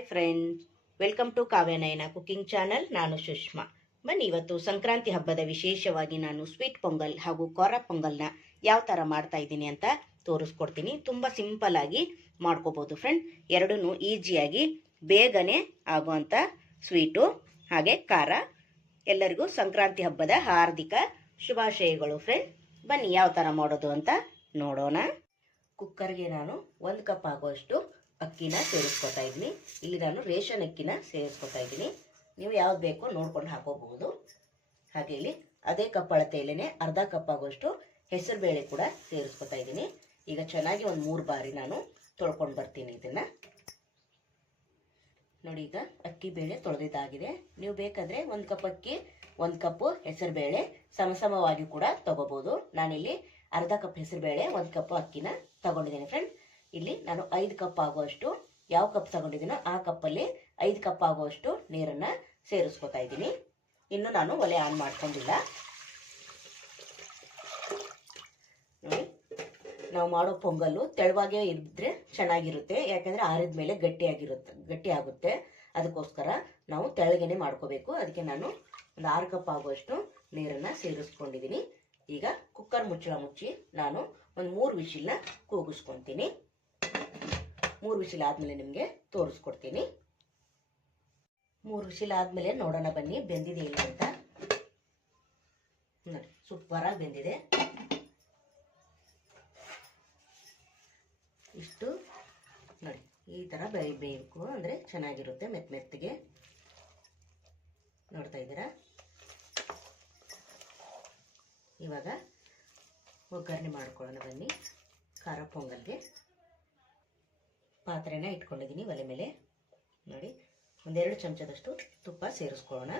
Hi friends, welcome to Kavyanayana cooking channel. ನಾನು ಸುಷ್ಮಾ. ಬನ್ನಿ, ಇವತ್ತು ಸಂಕ್ರಾಂತಿ ಹಬ್ಬದ ವಿಶೇಷವಾಗಿ ನಾನು ಸ್ವೀಟ್ ಪೊಂಗಲ್ ಹಾಗೂ ಖಾರ ಪೊಂಗಲ್ನ ಯಾವ ಥರ ಮಾಡ್ತಾ ಇದ್ದೀನಿ ಅಂತ ತೋರಿಸ್ಕೊಡ್ತೀನಿ. ತುಂಬ ಸಿಂಪಲ್ ಆಗಿ ಮಾಡ್ಕೋಬೋದು ಫ್ರೆಂಡ್. ಎರಡೂ ಈಸಿಯಾಗಿ ಬೇಗನೆ ಆಗುವಂಥ ಸ್ವೀಟು ಹಾಗೆ ಖಾರ. ಎಲ್ಲರಿಗೂ ಸಂಕ್ರಾಂತಿ ಹಬ್ಬದ ಹಾರ್ದಿಕ ಶುಭಾಶಯಗಳು ಫ್ರೆಂಡ್. ಬನ್ನಿ ಯಾವ ಥರ ಮಾಡೋದು ಅಂತ ನೋಡೋಣ. ಕುಕ್ಕರ್ಗೆ ನಾನು 1 ಕಪ್ ಆಗುವಷ್ಟು ಅಕ್ಕಿನ ಸೇರಿಸ್ಕೊತಾ ಇದ್ದೀನಿ. ಇಲ್ಲಿ ನಾನು ರೇಷನ್ ಅಕ್ಕಿನ ಸೇರಿಸ್ಕೊತಾ ಇದ್ದೀನಿ. ನೀವು ಯಾವ್ದು ಬೇಕೋ ನೋಡ್ಕೊಂಡು ಹಾಕೋಬಹುದು. ಹಾಗೆ ಇಲ್ಲಿ ಅದೇ ಕಪ್ ಅಳತೆಯಲ್ಲೇ ಅರ್ಧ ಕಪ್ ಆಗುವಷ್ಟು ಹೆಸರು ಬೇಳೆ ಕೂಡ ಸೇರಿಸ್ಕೊತಾ ಇದ್ದೀನಿ. ಈಗ ಚೆನ್ನಾಗಿ ಒಂದು 3 ಬಾರಿ ನಾನು ತೊಳ್ಕೊಂಡು ಬರ್ತೀನಿ ಇದನ್ನ. ನೋಡಿ, ಈಗ ಅಕ್ಕಿ ಬೇಳೆ ತೊಳೆದಿದ್ದಾಗಿದೆ. ನೀವು ಬೇಕಾದ್ರೆ 1 ಕಪ್ ಅಕ್ಕಿ 1 ಕಪ್ ಹೆಸರು ಬೇಳೆ ಸಮಸಮವಾಗಿ ಕೂಡ ತಗೋಬಹುದು. ನಾನಿಲ್ಲಿ ಅರ್ಧ ಕಪ್ ಹೆಸರು ಬೇಳೆ 1 ಕಪ್ ಅಕ್ಕಿನ ತಗೊಂಡಿದ್ದೀನಿ ಫ್ರೆಂಡ್. ಇಲ್ಲಿ ನಾನು 5 ಕಪ್ ಆಗುವಷ್ಟು, ಯಾವ ಕಪ್ ತಗೊಂಡಿದ್ದೀನೋ ಆ ಕಪ್ಪಲ್ಲಿ 5 ಕಪ್ ಆಗುವಷ್ಟು ನೀರನ್ನ ಸೇರಿಸ್ಕೊತಾ ಇದ್ದೀನಿ. ಇನ್ನು ನಾನು ಒಲೆ ಆನ್ ಮಾಡ್ಕೊಂಡಿಲ್ಲ. ನೋಡಿ, ನಾವು ಮಾಡೋ ಪೊಂಗಲ್ಲು ತೆಳುವಾಗೇ ಇದ್ರೆ ಚೆನ್ನಾಗಿರುತ್ತೆ. ಯಾಕಂದ್ರೆ ಆರಿದ ಮೇಲೆ ಗಟ್ಟಿ ಆಗುತ್ತೆ. ಅದಕ್ಕೋಸ್ಕರ ನಾವು ತೆಳಗೆನೆ ಮಾಡ್ಕೋಬೇಕು. ಅದಕ್ಕೆ ನಾನು ಒಂದು 6 ಕಪ್ ಆಗುವಷ್ಟು ನೀರನ್ನ ಸೇರಿಸ್ಕೊಂಡಿದ್ದೀನಿ. ಈಗ ಕುಕ್ಕರ್ ಮುಚ್ಚಳ ಮುಚ್ಚಿ ನಾನು ಒಂದು 3 ವಿಶಿಲ್ನ ಕೂಗಿಸ್ಕೊತೀನಿ. 3 ವಿಶಿಲ್ ಆದ್ಮೇಲೆ ನಿಮಗೆ ತೋರಿಸ್ಕೊಡ್ತೀನಿ. 3 ವಿಶಿಲ್ ಆದ್ಮೇಲೆ ನೋಡೋಣ ಬನ್ನಿ ಬೆಂದಿದೆ ಇಲ್ಲ ಅಂತ. ನೋಡಿ, ಸೂಪರ್ ಆಗಿ ಬೆಂದಿದೆ. ಇಷ್ಟು ನೋಡಿ, ಈ ತರ ಬೇಯಬೇಕು ಅಂದ್ರೆ ಚೆನ್ನಾಗಿರುತ್ತೆ. ಮೆತ್ತಗೆ ನೋಡ್ತಾ ಇದ್ದೀರಾ. ಇವಾಗ ಒಗ್ಗರಣೆ ಮಾಡ್ಕೊಳ್ಳೋಣ ಬನ್ನಿ. ಖಾರ ಪೊಂಗಲ್ಗೆ ಪಾತ್ರೆನ ಇಟ್ಕೊಂಡಿದ್ದೀನಿ ಒಲೆ ಮೇಲೆ. ನೋಡಿ, 1-2 ಚಮಚದಷ್ಟು ತುಪ್ಪ ಸೇರಿಸ್ಕೊಳ್ಳೋಣ.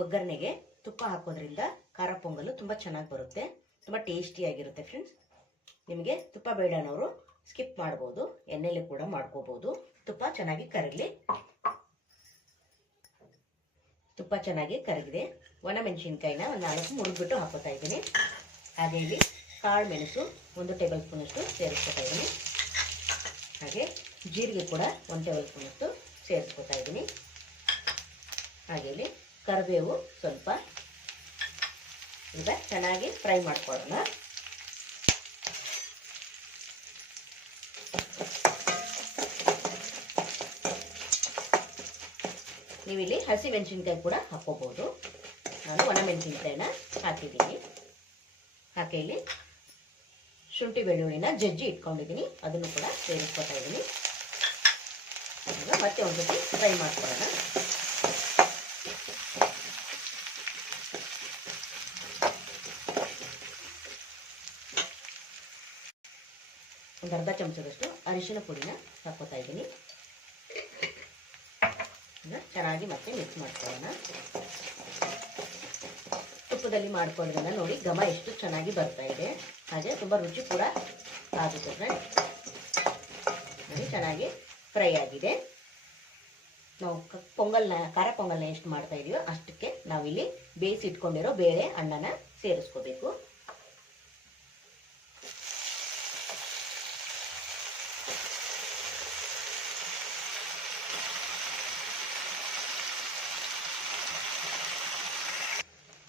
ಒಗ್ಗರಣೆಗೆ ತುಪ್ಪ ಹಾಕೋದ್ರಿಂದ ಖಾರ ಪೊಂಗಲ್ಲು ತುಂಬ ಚೆನ್ನಾಗಿ ಬರುತ್ತೆ, ತುಂಬ ಟೇಸ್ಟಿಯಾಗಿರುತ್ತೆ ಫ್ರೆಂಡ್ಸ್. ನಿಮಗೆ ತುಪ್ಪ ಬೇಡ ಅನ್ನೋರು ಸ್ಕಿಪ್ ಮಾಡ್ಬೋದು, ಎಣ್ಣೆಲೆ ಕೂಡ ಮಾಡ್ಕೋಬೋದು. ತುಪ್ಪ ಚೆನ್ನಾಗಿ ಕರಗಲಿ. ತುಪ್ಪ ಚೆನ್ನಾಗಿ ಕರಗಿದೆ. ಒಣಮೆಣಸಿನ್ಕಾಯಿನ ಒಂದು 4 ಮುರಿದ್ಬಿಟ್ಟು ಹಾಕೋತಾ ಇದ್ದೀನಿ. ಹಾಗೆ ಇಲ್ಲಿ ಕಾಳು ಮೆಣಸು 1 ಟೇಬಲ್ ಸ್ಪೂನ್ ಅಷ್ಟು ಸೇರಿಸ್ಕೊತಾ ಇದ್ದೀನಿ. ಹಾಗೆ ಜೀರಿಗೆ ಕೂಡ 1 ಟೇಬಲ್ ಸ್ಪೂನ್ ಅಷ್ಟು ಸೇರಿಸ್ಕೊತಾ ಇದ್ದೀನಿ. ಹಾಗೆ ಇಲ್ಲಿ ಕರಿಬೇವು ಸ್ವಲ್ಪ. ಈಗ ಚೆನ್ನಾಗಿ ಫ್ರೈ ಮಾಡ್ಕೊಳ್ಳೋಣ. ನೀವು ಇಲ್ಲಿ ಹಸಿ ಮೆಣಸಿನ್ಕಾಯಿ ಕೂಡ ಹಾಕೋಬಹುದು. ನಾನು ಒಣಮೆಣಸಿನ್ಕಾಯಿನ ಹಾಕಿದ್ದೀನಿ. ಹಾಗೆ ಇಲ್ಲಿ ಶುಂಠಿ ಬೆಳ್ಳುಳ್ಳಿನ ಜಜ್ಜಿ ಇಟ್ಕೊಂಡಿದ್ದೀನಿ, ಅದನ್ನು ಕೂಡ ಸೇರಿಸ್ಕೊತಾ ಇದ್ದೀನಿ. ಈಗ ಮತ್ತೆ ಒಂದ್ಸತಿ ಫ್ರೈ ಮಾಡ್ಕೊಳ್ಳೋಣ. ಒಂದು ಅರ್ಧ ಚಮಚದಷ್ಟು ಅರಿಶಿನ ಪುಡಿನ ಹಾಕೋತಾ ಇದ್ದೀನಿ. ಚೆನ್ನಾಗಿ ಮತ್ತೆ ಮಿಕ್ಸ್ ಮಾಡ್ಕೊಳ್ಳೋಣ. ತುಪ್ಪದಲ್ಲಿ ಮಾಡ್ಕೊಳ್ಳೋದ್ರಿಂದ ನೋಡಿ ಘಮ ಎಷ್ಟು ಚೆನ್ನಾಗಿ ಬರ್ತಾ ಇದೆ. ಹಾಗೆ ತುಂಬ ರುಚಿ ಕೂಡ ಆಗುತ್ತೆ ಫ್ರೆಂಡ್. ನೋಡಿ, ಚೆನ್ನಾಗಿ ಫ್ರೈ ಆಗಿದೆ. ನಾವು ಖಾರ ಪೊಂಗಲ್ನ ಎಷ್ಟು ಮಾಡ್ತಾ ಇದೀವೋ ಅಷ್ಟಕ್ಕೆ ನಾವಿಲ್ಲಿ ಬೇಯಿಸಿ ಇಟ್ಕೊಂಡಿರೋ ಬೇಳೆ ಅನ್ನನ ಸೇರಿಸ್ಕೋಬೇಕು.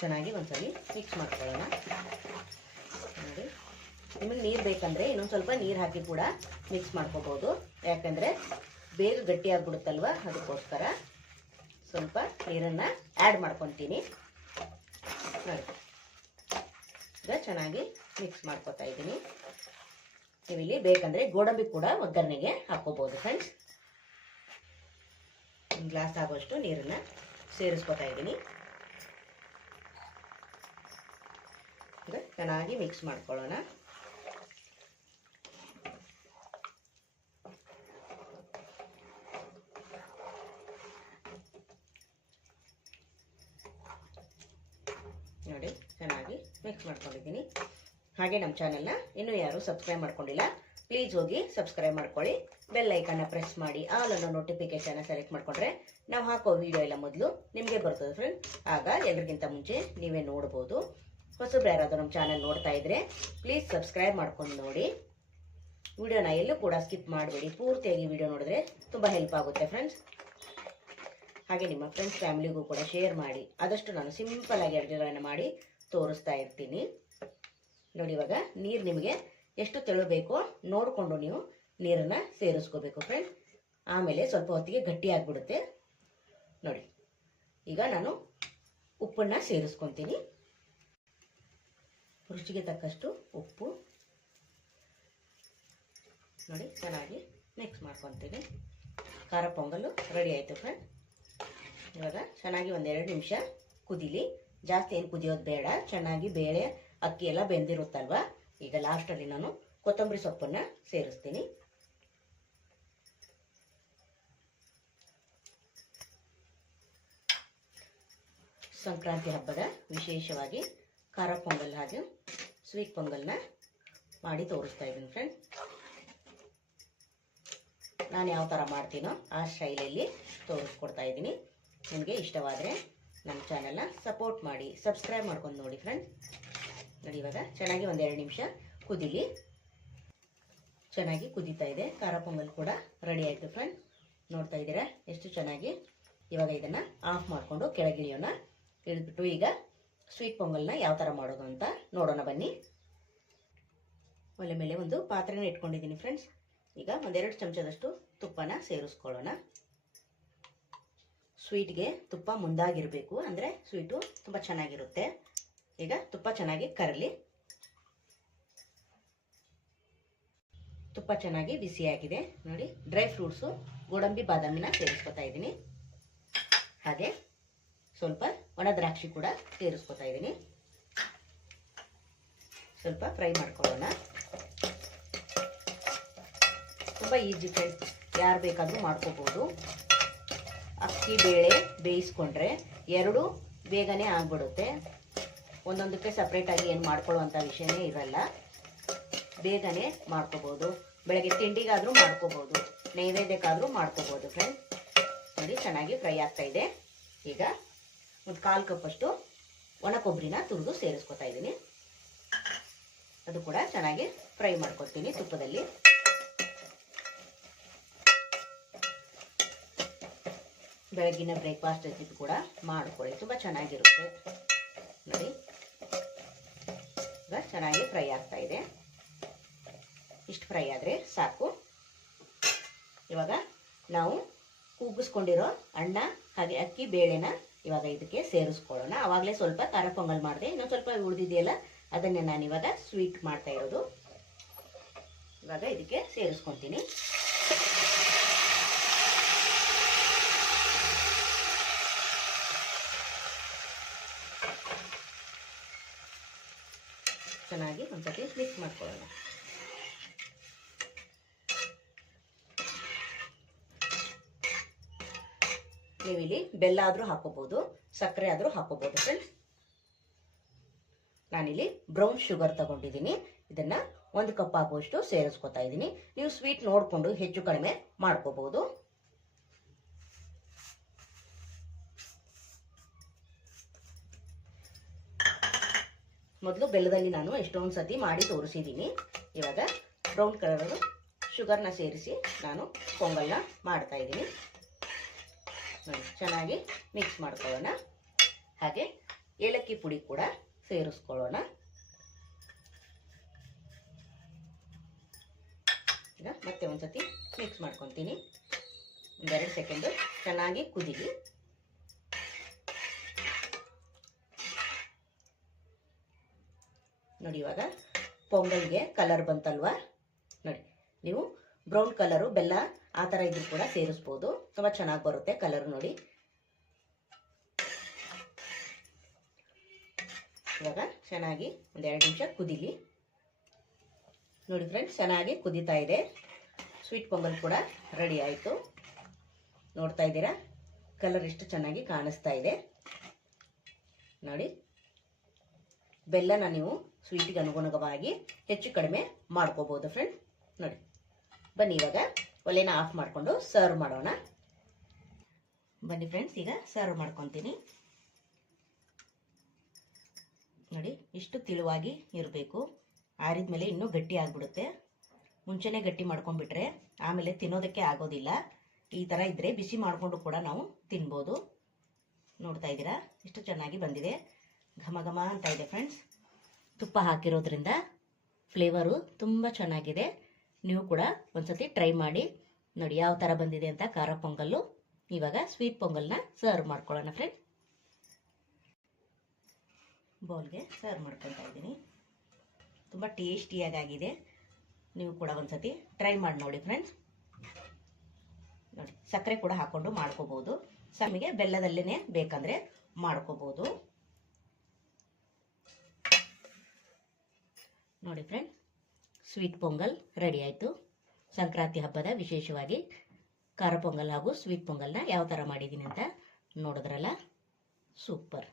ಚೆನ್ನಾಗಿ ಒಂದ್ಸಲಿ ಮಿಕ್ಸ್ ಮಾಡ್ಕೊಳ್ಳೋಣ. ನೋಡಿ, ನಿಮಗೆ ನೀರು ಬೇಕಂದ್ರೆ ಇನ್ನೊಂದು ಸ್ವಲ್ಪ ನೀರು ಹಾಕಿ ಕೂಡ ಮಿಕ್ಸ್ ಮಾಡ್ಕೋಬಹುದು. ಯಾಕಂದ್ರೆ ಬೇಗ ಗಟ್ಟಿ ಆಗ್ಬಿಡುತ್ತಲ್ವ, ಅದಕ್ಕೋಸ್ಕರ ಸ್ವಲ್ಪ ನೀರನ್ನು ಆ್ಯಡ್ ಮಾಡ್ಕೊತೀನಿ. ನೋಡಿ, ಈಗ ಚೆನ್ನಾಗಿ ಮಿಕ್ಸ್ ಮಾಡ್ಕೊತಾ ಇದ್ದೀನಿ. ನೀವು ಇಲ್ಲಿ ಬೇಕಂದ್ರೆ ಗೋಡಂಬಿ ಕೂಡ ಒಗ್ಗರಣೆಗೆ ಹಾಕೋಬಹುದು ಫ್ರೆಂಡ್ಸ್. 1 ಗ್ಲಾಸ್ ಆಗುವಷ್ಟು ನೀರನ್ನು ಸೇರಿಸ್ಕೊತಾ ಇದ್ದೀನಿ. ಚೆನ್ನಾಗಿ ಮಿಕ್ಸ್ ಮಾಡ್ಕೊಳ್ಳೋಣ. ನೋಡಿ, ಚೆನ್ನಾಗಿ ಮಿಕ್ಸ್ ಮಾಡ್ಕೊಂಡಿದ್ದೀನಿ. ಹಾಗೆ ನಮ್ಮ ಚಾನೆಲ್ನ ಇನ್ನೂ ಯಾರು ಸಬ್ಸ್ಕ್ರೈಬ್ ಮಾಡ್ಕೊಂಡಿಲ್ಲ, ಪ್ಲೀಸ್ ಹೋಗಿ ಸಬ್ಸ್ಕ್ರೈಬ್ ಮಾಡ್ಕೊಳ್ಳಿ. ಬೆಲ್ ಐಕನ್ನ ಪ್ರೆಸ್ ಮಾಡಿ ಆಲ್ ಅನ್ನೋ ನೋಟಿಫಿಕೇಶನ್ ಸೆಲೆಕ್ಟ್ ಮಾಡ್ಕೊಂಡ್ರೆ ನಾವು ಹಾಕೋ ವಿಡಿಯೋ ಎಲ್ಲ ಮೊದಲು ನಿಮಗೆ ಬರ್ತದೆ ಫ್ರೆಂಡ್. ಆಗ ಎಲ್ಲರಿಗಿಂತ ಮುಂಚೆ ನೀವೇ ನೋಡ್ಬೋದು. ಹೊಸಬ್ರು ಯಾರಾದರೂ ನಮ್ಮ ಚಾನಲ್ ನೋಡ್ತಾ ಇದ್ರೆ ಪ್ಲೀಸ್ ಸಬ್ಸ್ಕ್ರೈಬ್ ಮಾಡ್ಕೊಂಡು ನೋಡಿ. ವಿಡಿಯೋನ ಎಲ್ಲೂ ಕೂಡ ಸ್ಕಿಪ್ ಮಾಡಬೇಡಿ. ಪೂರ್ತಿಯಾಗಿ ವಿಡಿಯೋ ನೋಡಿದ್ರೆ ತುಂಬ ಹೆಲ್ಪ್ ಆಗುತ್ತೆ ಫ್ರೆಂಡ್ಸ್. ಹಾಗೆ ನಿಮ್ಮ ಫ್ರೆಂಡ್ಸ್ ಫ್ಯಾಮಿಲಿಗೂ ಕೂಡ ಶೇರ್ ಮಾಡಿ. ಆದಷ್ಟು ನಾನು ಸಿಂಪಲ್ಲಾಗಿ ಅಡುಗೆಗಳನ್ನು ಮಾಡಿ ತೋರಿಸ್ತಾ ಇರ್ತೀನಿ. ನೋಡಿ, ಇವಾಗ ನೀರು ನಿಮಗೆ ಎಷ್ಟು ತೆಳು ಬೇಕೋ ನೋಡಿಕೊಂಡು ನೀವು ನೀರನ್ನು ಸೇರಿಸ್ಕೋಬೇಕು ಫ್ರೆಂಡ್ಸ್. ಆಮೇಲೆ ಸ್ವಲ್ಪ ಹೊತ್ತಿಗೆ ಗಟ್ಟಿ ಆಗಿಬಿಡುತ್ತೆ. ನೋಡಿ, ಈಗ ನಾನು ಉಪ್ಪನ್ನು ಸೇರಿಸ್ಕೊತೀನಿ. ರುಚಿಗೆ ತಕ್ಕಷ್ಟು ಉಪ್ಪು ನೋಡಿ, ಚೆನ್ನಾಗಿ ಮಿಕ್ಸ್ ಮಾಡ್ಕೊತೀನಿ. ಖಾರ ಪೊಂಗಲ್ಲು ರೆಡಿ ಆಯಿತು ಫ್ರೆಂಡ್. ಇವಾಗ ಚೆನ್ನಾಗಿ ಒಂದೆರಡು ನಿಮಿಷ ಕುದೀಲಿ. ಜಾಸ್ತಿ ಏನು ಕುದಿಯೋದು ಬೇಡ. ಚೆನ್ನಾಗಿ ಬೇಳೆ ಅಕ್ಕಿ ಎಲ್ಲ ಬೆಂದಿರುತ್ತಲ್ವ. ಈಗ ಲಾಸ್ಟಲ್ಲಿ ನಾನು ಕೊತ್ತಂಬರಿ ಸೊಪ್ಪನ್ನು ಸೇರಿಸ್ತೀನಿ. ಸಂಕ್ರಾಂತಿ ಹಬ್ಬದ ವಿಶೇಷವಾಗಿ ಖಾರ ಪೊಂಗಲ್ ಹಾಗೂ ಸ್ವೀಟ್ ಪೊಂಗಲ್ನ ಮಾಡಿ ತೋರಿಸ್ತಾ ಇದ್ದೀನಿ ಫ್ರೆಂಡ್. ನಾನು ಯಾವ ಥರ ಮಾಡ್ತೀನೋ ಆ ಶೈಲಿಯಲ್ಲಿ ತೋರಿಸ್ಕೊಡ್ತಾ ಇದ್ದೀನಿ. ನಿಮಗೆ ಇಷ್ಟವಾದರೆ ನಮ್ಮ ಚಾನಲ್ನ ಸಪೋರ್ಟ್ ಮಾಡಿ, ಸಬ್ಸ್ಕ್ರೈಬ್ ಮಾಡ್ಕೊಂಡು ನೋಡಿ ಫ್ರೆಂಡ್. ನೋಡಿ, ಇವಾಗ ಚೆನ್ನಾಗಿ ಒಂದೆರಡು ನಿಮಿಷ ಕುದೀಲಿ. ಚೆನ್ನಾಗಿ ಕುದೀತಾ ಇದೆ. ಖಾರ ಪೊಂಗಲ್ ಕೂಡ ರೆಡಿ ಆಯಿತು ಫ್ರೆಂಡ್. ನೋಡ್ತಾ ಇದ್ದೀರಾ ಎಷ್ಟು ಚೆನ್ನಾಗಿ. ಇವಾಗ ಇದನ್ನು ಆಫ್ ಮಾಡಿಕೊಂಡು ಕೆಳಗಿಳಿಯೋಣ. ಇಳಿದ್ಬಿಟ್ಟು ಈಗ ಸ್ವೀಟ್ ಪೊಂಗಲ್ನ ಯಾವ ಥರ ಮಾಡೋದು ಅಂತ ನೋಡೋಣ ಬನ್ನಿ. ಒಲೆ ಮೇಲೆ ಒಂದು ಪಾತ್ರೆನ ಇಟ್ಕೊಂಡಿದ್ದೀನಿ ಫ್ರೆಂಡ್ಸ್. ಈಗ ಒಂದೆರಡು ಚಮಚದಷ್ಟು ತುಪ್ಪನ ಸೇರಿಸ್ಕೊಳ್ಳೋಣ. ಸ್ವೀಟ್ಗೆ ತುಪ್ಪ ಮುಂದಾಗಿರಬೇಕು, ಅಂದರೆ ಸ್ವೀಟು ತುಂಬ ಚೆನ್ನಾಗಿರುತ್ತೆ. ಈಗ ತುಪ್ಪ ಚೆನ್ನಾಗಿ ಕರಲಿ. ತುಪ್ಪ ಚೆನ್ನಾಗಿ ಬಿಸಿಯಾಗಿದೆ. ನೋಡಿ, ಡ್ರೈ ಫ್ರೂಟ್ಸು ಗೋಡಂಬಿ ಬಾದಾಮಿನ ಸೇರಿಸ್ಕೊತಾ ಇದ್ದೀನಿ. ಹಾಗೆ ಸ್ವಲ್ಪ ಒಣ ದ್ರಾಕ್ಷಿ ಕೂಡ ಸೇರಿಸ್ಕೊತಾ ಇದ್ದೀನಿ. ಸ್ವಲ್ಪ ಫ್ರೈ ಮಾಡ್ಕೊಳ್ಳೋಣ. ತುಂಬ ಈಸಿ ಫ್ರೆಂಡ್ಸ್, ಯಾರು ಬೇಕಾದರೂ ಮಾಡ್ಕೋಬೋದು. ಅಕ್ಕಿ ಬೇಳೆ ಬೇಯಿಸ್ಕೊಂಡ್ರೆ ಎರಡು ಬೇಗನೆ ಆಗ್ಬಿಡುತ್ತೆ. ಒಂದೊಂದಕ್ಕೆ ಸಪ್ರೇಟಾಗಿ ಏನು ಮಾಡ್ಕೊಳ್ಳುವಂಥ ವಿಷಯನೇ ಇರಲ್ಲ. ಬೇಗನೆ ಮಾಡ್ಕೋಬೋದು. ಬೆಳಗ್ಗೆ ತಿಂಡಿಗಾದರೂ ಮಾಡ್ಕೋಬೋದು, ನೈವೇದ್ಯಕ್ಕಾದರೂ ಮಾಡ್ಕೋಬೋದು ಫ್ರೆಂಡ್. ನೋಡಿ, ಚೆನ್ನಾಗಿ ಫ್ರೈ ಆಗ್ತಾ ಇದೆ. ಈಗ ಒಂದು 1/4 ಕಪ್ಪಷ್ಟು ಒಣ ಕೊಬ್ಬರಿನ ತುರಿದು ಸೇರಿಸ್ಕೊತಾ ಇದ್ದೀನಿ. ಅದು ಕೂಡ ಚೆನ್ನಾಗಿ ಫ್ರೈ ಮಾಡ್ಕೊತೀನಿ ತುಪ್ಪದಲ್ಲಿ. ಬೆಳಗಿನ ಬ್ರೇಕ್ಫಾಸ್ಟ್ ರೆಸಿಪಿ ಕೂಡ ಮಾಡ್ಕೊಳ್ಳಿ, ತುಂಬ ಚೆನ್ನಾಗಿರುತ್ತೆ. ನೋಡಿ, ಈಗ ಚೆನ್ನಾಗಿ ಫ್ರೈ ಆಗ್ತಾ ಇದೆ. ಇಷ್ಟು ಫ್ರೈ ಆದರೆ ಸಾಕು. ಇವಾಗ ನಾವು ಕೂಗಿಸ್ಕೊಂಡಿರೋ ಅನ್ನ ಹಾಗೆ ಅಕ್ಕಿ ಬೇಳೆನ ಇವಾಗ ಇದಕ್ಕೆ ಸೇರಿಸ್ಕೊಳ್ಳೋಣ. ಆವಾಗಲೇ ಸ್ವಲ್ಪ ಖಾರ ಪೊಂಗಲ್ ಮಾಡಿದೆ, ಇನ್ನೊಂದು ಸ್ವಲ್ಪ ಉಳಿದಿದೆಯಲ್ಲ ಅದನ್ನೇ ನಾನು ಇವಾಗ ಸ್ವೀಟ್ ಮಾಡ್ತಾ ಇರೋದು. ಇವಾಗ ಇದಕ್ಕೆ ಸೇರಿಸ್ಕೊತೀನಿ. ಚೆನ್ನಾಗಿ ಒಂದ್ಸತಿ ಮಿಕ್ಸ್ ಮಾಡ್ಕೊಳ್ಳೋಣ. ನೀವಿಲ್ಲಿ ಬೆಲ್ಲ ಆದರೂ ಹಾಕೋಬಹುದು, ಸಕ್ಕರೆ ಆದರೂ ಹಾಕೋಬಹುದು ಫ್ರೆಂಡ್ಸ್. ನಾನಿಲ್ಲಿ ಬ್ರೌನ್ ಶುಗರ್ ತಗೊಂಡಿದ್ದೀನಿ. ಇದನ್ನ 1 ಕಪ್ ಆಗುವಷ್ಟು ಸೇರಿಸ್ಕೊತಾ ಇದ್ದೀನಿ. ನೀವು ಸ್ವೀಟ್ ನೋಡಿಕೊಂಡು ಹೆಚ್ಚು ಕಡಿಮೆ ಮಾಡ್ಕೋಬಹುದು. ಮೊದಲು ಬೆಲ್ಲದಲ್ಲಿ ನಾನು ಎಷ್ಟೊಂದು ಸತಿ ಮಾಡಿ ತೋರಿಸಿದ್ದೀನಿ. ಇವಾಗ ಬ್ರೌನ್ ಕಲರ್ ಶುಗರ್ನ ಸೇರಿಸಿ ನಾನು ಪೊಂಗಲ್ನ ಮಾಡ್ತಾ ಇದ್ದೀನಿ. ನೋಡಿ, ಚೆನ್ನಾಗಿ ಮಿಕ್ಸ್ ಮಾಡ್ಕೊಳ್ಳೋಣ. ಹಾಗೆ ಏಲಕ್ಕಿ ಪುಡಿ ಕೂಡ ಸೇರಿಸ್ಕೊಳ್ಳೋಣ. ಈಗ ಮತ್ತೆ ಒಂದ್ಸತಿ ಮಿಕ್ಸ್ ಮಾಡ್ಕೊತೀನಿ. 1-2 ಸೆಕೆಂಡು ಚೆನ್ನಾಗಿ ಕುದೀಲಿ. ನೋಡಿ, ಇವಾಗ ಪೊಂಗಲ್ಗೆ ಕಲರ್ ಬಂತಲ್ವಾ. ನೋಡಿ, ನೀವು ಬ್ರೌನ್ ಕಲರು ಬೆಲ್ಲ ಆ ಥರ ಇದ್ರೂ ಕೂಡ ಸೇರಿಸ್ಬೋದು, ತುಂಬ ಚೆನ್ನಾಗಿ ಬರುತ್ತೆ ಕಲರ್. ನೋಡಿ, ಇವಾಗ ಚೆನ್ನಾಗಿ 1-2 ನಿಮಿಷ ಕುದೀಲಿ. ನೋಡಿ ಫ್ರೆಂಡ್ಸ್, ಚೆನ್ನಾಗಿ ಕುದೀತಾ ಇದೆ. ಸ್ವೀಟ್ ಪೊಂಗಲ್ ಕೂಡ ರೆಡಿ ಆಯಿತು. ನೋಡ್ತಾ ಇದ್ದೀರಾ ಕಲರ್ ಎಷ್ಟು ಚೆನ್ನಾಗಿ ಕಾಣಿಸ್ತಾ ಇದೆ. ನೋಡಿ, ಬೆಲ್ಲನ ನೀವು ಸ್ವೀಟಿಗೆ ಅನುಗುಣವಾಗಿ ಹೆಚ್ಚು ಕಡಿಮೆ ಮಾಡ್ಕೋಬೋದು ಫ್ರೆಂಡ್. ನೋಡಿ, ಬನ್ನಿ ಇವಾಗ ಒಲೆನ ಆಫ್ ಮಾಡಿಕೊಂಡು ಸರ್ವ್ ಮಾಡೋಣ. ಬನ್ನಿ ಫ್ರೆಂಡ್ಸ್, ಈಗ ಸರ್ವ್ ಮಾಡ್ಕೊತೀನಿ. ನೋಡಿ, ಇಷ್ಟು ತಿಳುವಾಗಿ ಇರಬೇಕು. ಆರಿದ ಮೇಲೆ ಇನ್ನೂ ಗಟ್ಟಿ ಆಗಿಬಿಡುತ್ತೆ. ಮುಂಚೆನೇ ಗಟ್ಟಿ ಮಾಡ್ಕೊಂಡ್ಬಿಟ್ರೆ ಆಮೇಲೆ ತಿನ್ನೋದಕ್ಕೆ ಆಗೋದಿಲ್ಲ. ಈ ಥರ ಇದ್ದರೆ ಬಿಸಿ ಮಾಡಿಕೊಂಡು ಕೂಡ ನಾವು ತಿನ್ಬೋದು. ನೋಡ್ತಾ ಇದ್ದೀರಾ ಎಷ್ಟು ಚೆನ್ನಾಗಿ ಬಂದಿದೆ, ಘಮ ಘಮ ಅಂತ ಇದೆ ಫ್ರೆಂಡ್ಸ್. ತುಪ್ಪ ಹಾಕಿರೋದ್ರಿಂದ ಫ್ಲೇವರು ತುಂಬ ಚೆನ್ನಾಗಿದೆ. ನೀವು ಕೂಡ ಒಂದ್ಸತಿ ಟ್ರೈ ಮಾಡಿ ನೋಡಿ ಯಾವ ಥರ ಬಂದಿದೆ ಅಂತ ಖಾರ ಪೊಂಗಲ್ಲು. ಇವಾಗ ಸ್ವೀಟ್ ಪೊಂಗಲ್ನ ಸರ್ವ್ ಮಾಡ್ಕೊಳ್ಳೋಣ ಫ್ರೆಂಡ್ಸ್. ಬೌಲ್ಗೆ ಸರ್ವ್ ಮಾಡ್ಕೊತಾ ಇದ್ದೀನಿ. ತುಂಬ ಟೇಸ್ಟಿಯಾಗಿದೆ. ನೀವು ಕೂಡ ಒಂದ್ಸತಿ ಟ್ರೈ ಮಾಡಿ ನೋಡಿ ಫ್ರೆಂಡ್ಸ್. ನೋಡಿ ಸಕ್ಕರೆ ಕೂಡ ಹಾಕ್ಕೊಂಡು ಮಾಡ್ಕೋಬೋದು. ನಮಗೆ ಬೆಲ್ಲದಲ್ಲೇ ಬೇಕಂದರೆ ಮಾಡ್ಕೋಬೋದು. ನೋಡಿ ಫ್ರೆಂಡ್ಸ್, ಸ್ವೀಟ್ ಪೊಂಗಲ್ ರೆಡಿ ಆಯಿತು. ಸಂಕ್ರಾಂತಿ ಹಬ್ಬದ ವಿಶೇಷವಾಗಿ ಖಾರ ಪೊಂಗಲ್ ಹಾಗೂ ಸ್ವೀಟ್ ಪೊಂಗಲ್ನ ಯಾವ ಥರ ಮಾಡಿದ್ದೀನಿ ಅಂತ ನೋಡಿದ್ರಲ್ಲ, ಸೂಪರ್.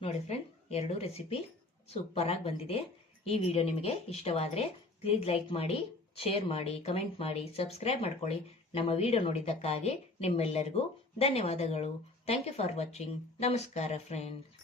ನೋಡಿ ಫ್ರೆಂಡ್, ಎರಡೂ ರೆಸಿಪಿ ಸೂಪರಾಗಿ ಬಂದಿದೆ. ಈ ವಿಡಿಯೋ ನಿಮಗೆ ಇಷ್ಟವಾದರೆ ಪ್ಲೀಸ್ ಲೈಕ್ ಮಾಡಿ, ಶೇರ್ ಮಾಡಿ, ಕಮೆಂಟ್ ಮಾಡಿ, ಸಬ್ಸ್ಕ್ರೈಬ್ ಮಾಡ್ಕೊಳ್ಳಿ. ನಮ್ಮ ವಿಡಿಯೋ ನೋಡಿದ್ದಕ್ಕಾಗಿ ನಿಮ್ಮೆಲ್ಲರಿಗೂ ಧನ್ಯವಾದಗಳು. Thank you for watching. ನಮಸ್ಕಾರ ಫ್ರೆಂಡ್ಸ್.